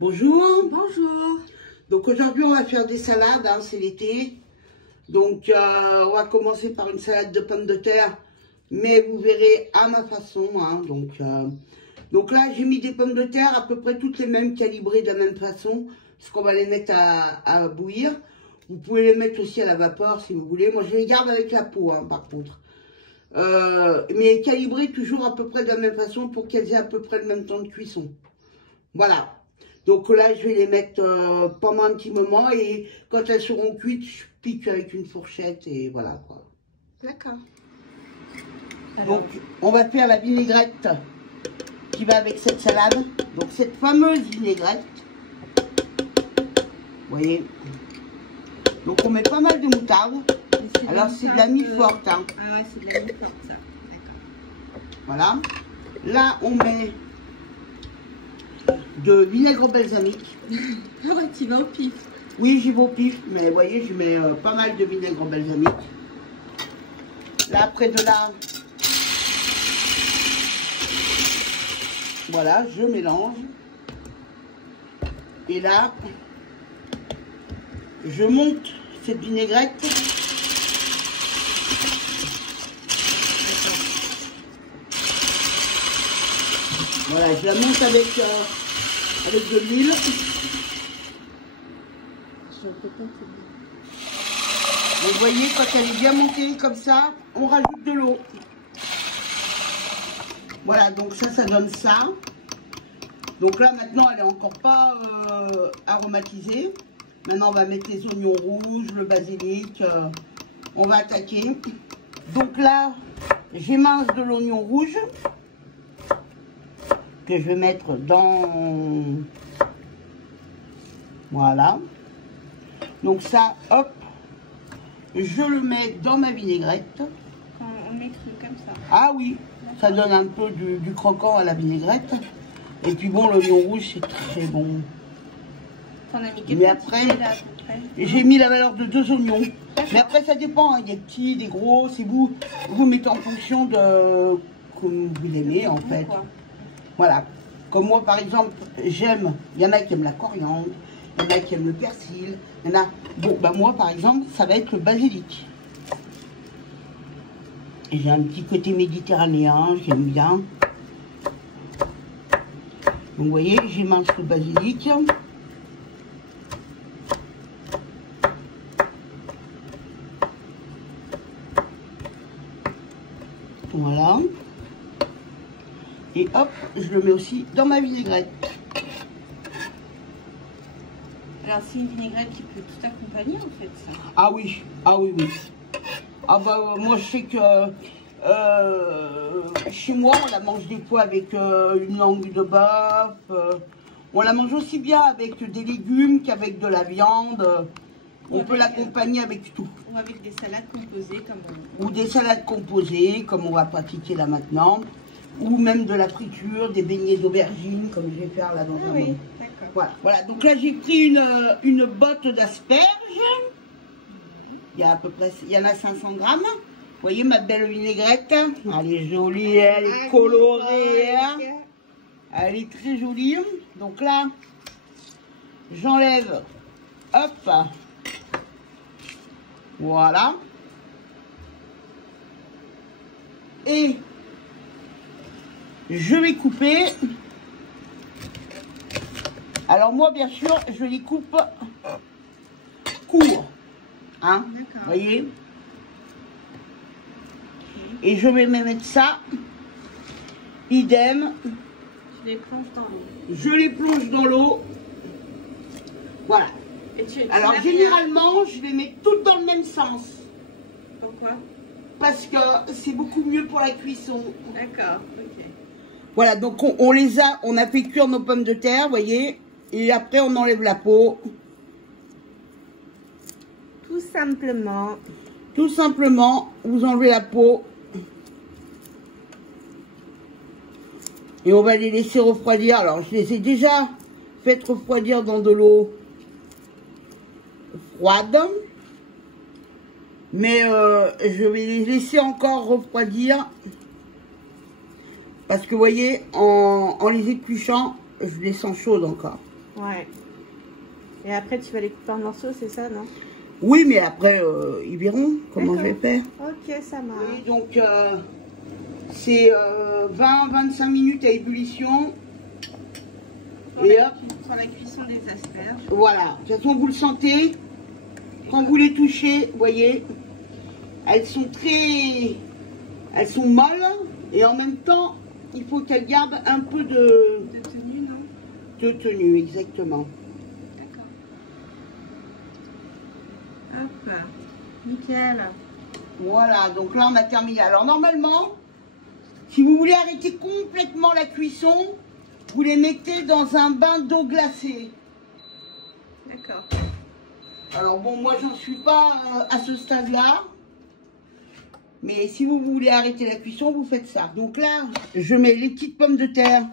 Bonjour. Bonjour. Donc aujourd'hui on va faire des salades, hein, c'est l'été. Donc on va commencer par une salade de pommes de terre, mais vous verrez à ma façon. Hein, donc là j'ai mis des pommes de terre à peu près toutes les mêmes, calibrées de la même façon, parce qu'on va les mettre à bouillir. Vous pouvez les mettre aussi à la vapeur si vous voulez. Moi je les garde avec la peau, hein, par contre. Mais calibrées toujours à peu près de la même façon pour qu'elles aient à peu près le même temps de cuisson. Voilà. Donc là, je vais les mettre pendant un petit moment et quand elles seront cuites, je pique avec une fourchette et voilà quoi. D'accord. Donc, on va faire la vinaigrette qui va avec cette salade. Donc, cette fameuse vinaigrette. Vous voyez. Donc, on met pas mal de moutarde. Alors, c'est de la mi-forte. Hein. Ah ouais, c'est de la mi-forte, ça. D'accord. Voilà. Là, on met de vinaigre balsamique. Ah ouais, tu vas au pif. Oui, j'y vais au pif, mais vous voyez, je mets pas mal de vinaigre balsamique. Là, après de là, voilà, je mélange. Et là, je monte cette vinaigrette. Voilà, je la monte avec de l'huile. Vous voyez, quand elle est bien montée comme ça, on rajoute de l'eau. Voilà, donc ça donne ça. Donc là, maintenant, elle est encore pas aromatisée. Maintenant, on va mettre les oignons rouges, le basilic. On va attaquer. Donc là, j'émince de l'oignon rouge que je vais mettre dans... Voilà. Donc ça, hop, je le mets dans ma vinaigrette. Quand on met cru comme ça. Ah oui, ça donne un peu du croquant à la vinaigrette. Et puis bon, l'oignon rouge, c'est très bon. T'en as mis quelques Mais après, j'ai mis la valeur de 2 oignons. Mais après, ça dépend, hein. Il y a des petits, des gros, c'est vous mettez en fonction de comme vous l'aimez, en fait. Voilà. Comme moi, par exemple, j'aime, il y en a qui aiment la coriandre, il y en a qui aiment le persil, il y en a... Bon, bah moi, par exemple, ça va être le basilic. J'ai un petit côté méditerranéen, j'aime bien. Donc, vous voyez, j'émince le basilic. Voilà. Et hop, je le mets aussi dans ma vinaigrette. Alors, c'est une vinaigrette qui peut tout accompagner, en fait, ça. Ah oui, ah oui, oui. Ah bah, moi, je sais que chez moi, on la mange des fois avec une langue de bœuf. On la mange aussi bien avec des légumes qu'avec de la viande. On peut l'accompagner avec tout. Ou avec des salades composées, comme on... Ou des salades composées, comme on va pratiquer là maintenant. Ou même de la friture, des beignets d'aubergine, comme je vais faire là dans un moment. D'accord. Voilà, voilà. Donc là, j'ai pris une botte d'asperges. Il y a à peu près, il y en a 500 grammes. Vous voyez ma belle vinaigrette. Elle est jolie, elle est colorée. Hein. Elle est très jolie. Donc là, j'enlève, hop, voilà. Et je vais couper. Alors moi, bien sûr, je les coupe court. Hein, vous voyez. Et je vais me mettre ça. Idem. Je les plonge dans l'eau. Je les plonge dans l'eau. Voilà. Alors généralement, je les mets toutes dans le même sens. Pourquoi? Parce que c'est beaucoup mieux pour la cuisson. D'accord, ok. Voilà, donc on a fait cuire nos pommes de terre, vous voyez. Et après, on enlève la peau. Tout simplement. Tout simplement, vous enlevez la peau. Et on va les laisser refroidir. Alors, je les ai déjà fait refroidir dans de l'eau froide. Mais je vais les laisser encore refroidir. Parce que vous voyez, en les épluchant, je les sens chaudes encore. Ouais. Et après, tu vas les couper en morceaux, c'est ça, non? Oui, mais après, ils verront comment je vais faire. Ok, ça marche. Oui, donc, c'est 20-25 minutes à ébullition. Et hop. Pour la cuisson des asperges. Voilà. De toute façon, vous le sentez. Quand vous les touchez, vous voyez, elles sont molles. Et en même temps, il faut qu'elles gardent un peu de tenue, non? De tenue, exactement. D'accord. Hop. Nickel. Voilà, donc là, on a terminé. Alors, normalement, si vous voulez arrêter complètement la cuisson, vous les mettez dans un bain d'eau glacée. D'accord. Alors bon, moi j'en suis pas à ce stade-là. Mais si vous voulez arrêter la cuisson, vous faites ça. Donc là, je mets les petites pommes de terre.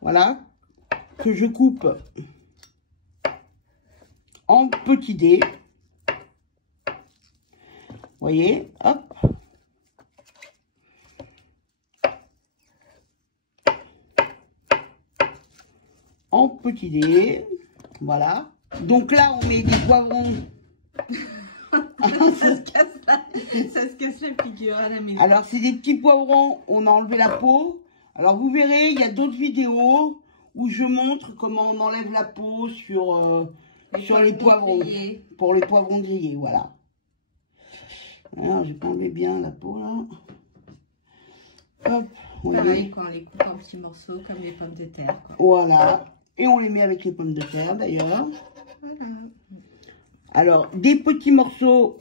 Voilà. Que je coupe en petits dés. Vous voyez, hop. En petits dés. Voilà. Donc là, on met des poivrons. ça se casse la figure à la maison. Alors, c'est des petits poivrons. On a enlevé la peau. Alors, vous verrez, il y a d'autres vidéos où je montre comment on enlève la peau sur les poivrons. Grillés. Pour les poivrons grillés, voilà. Alors, j'ai pas enlevé bien la peau, là. Hop. Pareil, quand on les coupe en petits morceaux, comme les pommes de terre. Quoi. Voilà. Et on les met avec les pommes de terre, d'ailleurs. Voilà. Alors, des petits morceaux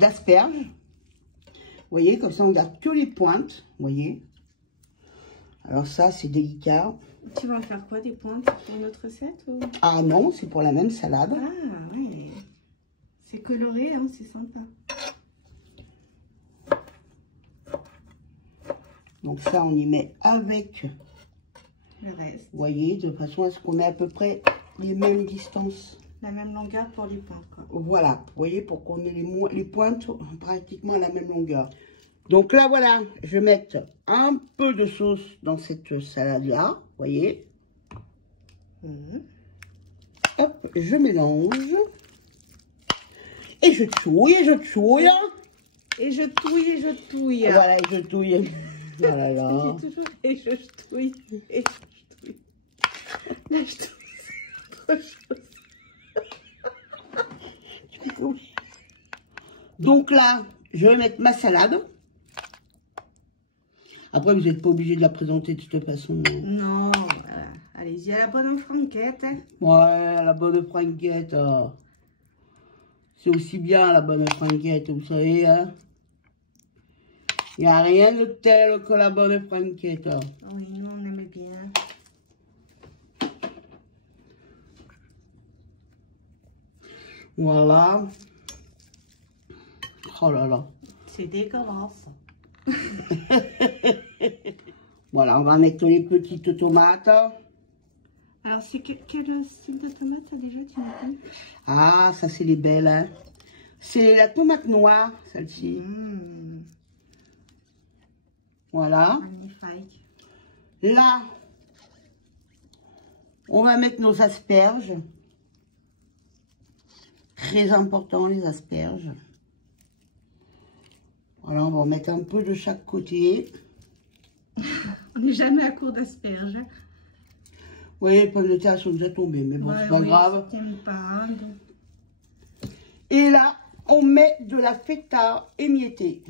d'asperges. Vous voyez, comme ça, on garde que les pointes. Vous voyez. Alors ça, c'est délicat. Tu vas en faire quoi, des pointes pour notre recette ou... Ah non, c'est pour la même salade. Ah, oui. C'est coloré, hein, c'est sympa. Donc ça, on y met avec le reste. Vous voyez, de façon à ce qu'on ait à peu près les mêmes distances. La même longueur pour les pointes, quoi. Voilà, vous voyez, pour qu'on ait les pointes pratiquement à la même longueur. Donc là, voilà, je vais mettre un peu de sauce dans cette salade-là, vous voyez. Hop, je mélange. Et je touille, et je touille. Et je touille, et je touille. Voilà, et je touille. Voilà, là. Et je touille, et je touille. Mais je touille, c'est autre chose. Donc là, je vais mettre ma salade. Après, vous n'êtes pas obligé de la présenter de toute façon. Non, allez-y à la bonne franquette. Hein. Ouais, la bonne franquette. C'est aussi bien la bonne franquette, vous savez. Hein. Il n'y a rien de tel que la bonne franquette. Oui, nous on aimait bien. Voilà. Oh là là. C'est dégueulasse. Voilà, on va mettre les petites tomates. Alors, c'est quel style de tomate ça déjà, tu m'as dit? Ah, ça c'est les belles. Hein. C'est la tomate noire, celle-ci. Voilà. Magnifique. Là, on va mettre nos asperges. Très important, les asperges. Voilà, on va en mettre un peu de chaque côté. On n'est jamais à court d'asperges. Vous voyez, les pommes de terre sont déjà tombées, mais bon, ouais, c'est pas grave. Pas, et là, on met de la feta émiettée.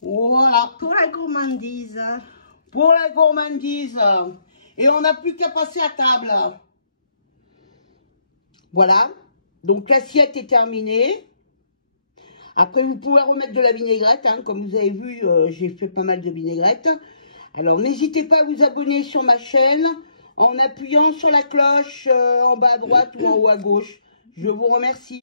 Voilà. Pour la gourmandise. Pour la gourmandise. Et on n'a plus qu'à passer à table. Voilà. Donc, l'assiette est terminée. Après, vous pouvez remettre de la vinaigrette. Hein. Comme vous avez vu, j'ai fait pas mal de vinaigrette. Alors, n'hésitez pas à vous abonner sur ma chaîne en appuyant sur la cloche en bas à droite ou en haut à gauche. Je vous remercie.